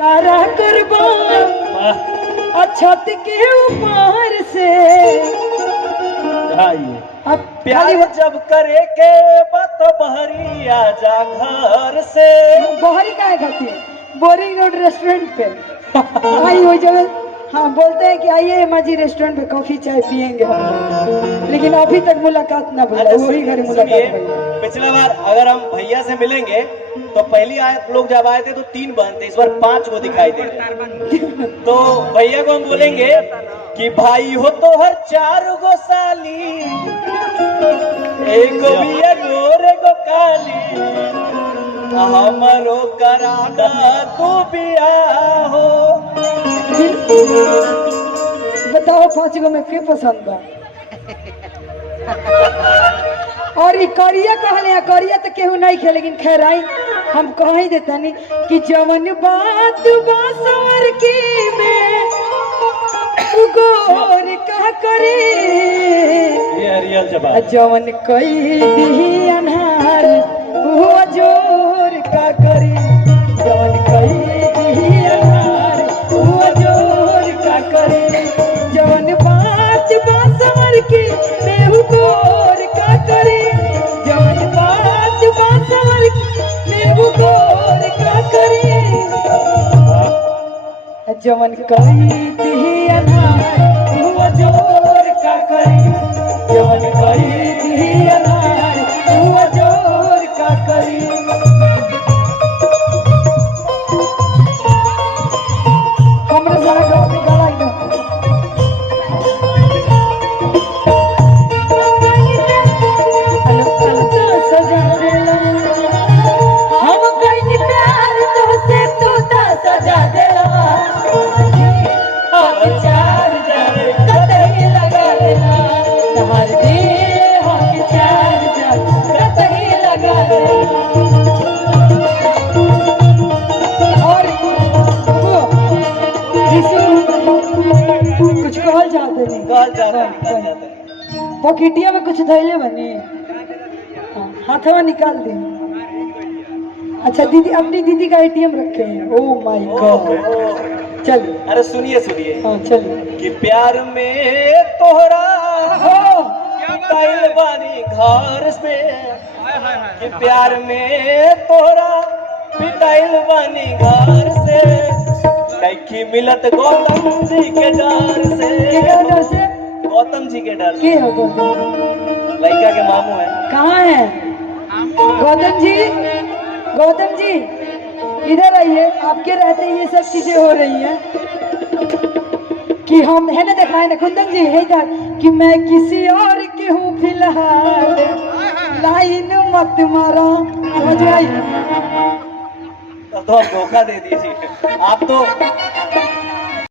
सारा कुर्बान छत के ऊपर से अब प्यार जब करे के बात बहरी आजा घर से। बहरी का खाती है बोरिंग रोड रेस्टोरेंट पे आई हो जगह। हाँ बोलते हैं कि आइए माँ जी रेस्टोरेंट पे कॉफी चाय पियेंगे हम, लेकिन अभी तक मुलाकात ना भूला। वही घर मुलाकात भई। पिछला बार अगर हम भैया से मिलेंगे तो पहली लोग जब आए थे तो 3 बनते, इस बार 5 को दिखाई दे रहे। तो भैया को हम बोलेंगे कि भाई हो तो हर 4 गो साली, एक बिया गोरे गो काली, हमरो कराना तू बिया हो। बताओ 5 गो में के पसंद बा? और ये करिया कहले करिया तो केहू नहीं खे, लेकिन खैर आई हम कह ही देता नहीं कि जवन बात बासवर की में गोर कह करे, ये रियल जवाब। जवन कई दी अनहार वो जोर का करे, जवन कई दी अनहार वो जोर का करे, जवन बात बासवर की में गोर का करे, जवन बात बासवर की में गोर का करे, जवन कई दी अनहार वो जोर का करे, जवन कई दी अनहार वो जोर का करे। हमरा सारा गाँव में गाला एकदम सजा देला, हम कहीं प्यार तो से तू ता सजा देला, हम चार जाने कतई लगा देला, हर दिल हम चार जाने कतई लगा देला। और कुछ कहल जाते नहीं, कहल जाते पॉकेटिया में कुछ धैले बनी, हाथवा निकाल दे। अच्छा दीदी, अपनी दीदी का एटीएम रखे हैं। Oh my God. चलिए अरे सुनिए सुनिए। हाँ चलिए। कि प्यार में तोहरा पिटाइल बानी घर से, कि प्यार में तोहरा पिटाइल बानी घर से, कैखी मिलत गौतम जी के डर से। केकरा डर से? गौतम जी के डर से। के हो गौतम? लड़का के मामू है। कहाँ है गौतम जी? गौतम जी इधर आइए, आपके रहते ये सब चीजें हो रही हैं कि हम है ना, दिखाए ना कुंदन जी है इधर कि मैं किसी और की हूँ फिलहाल, लाइन मत मारो। समझ आई? तो धोखा दे दीजिए आप तो।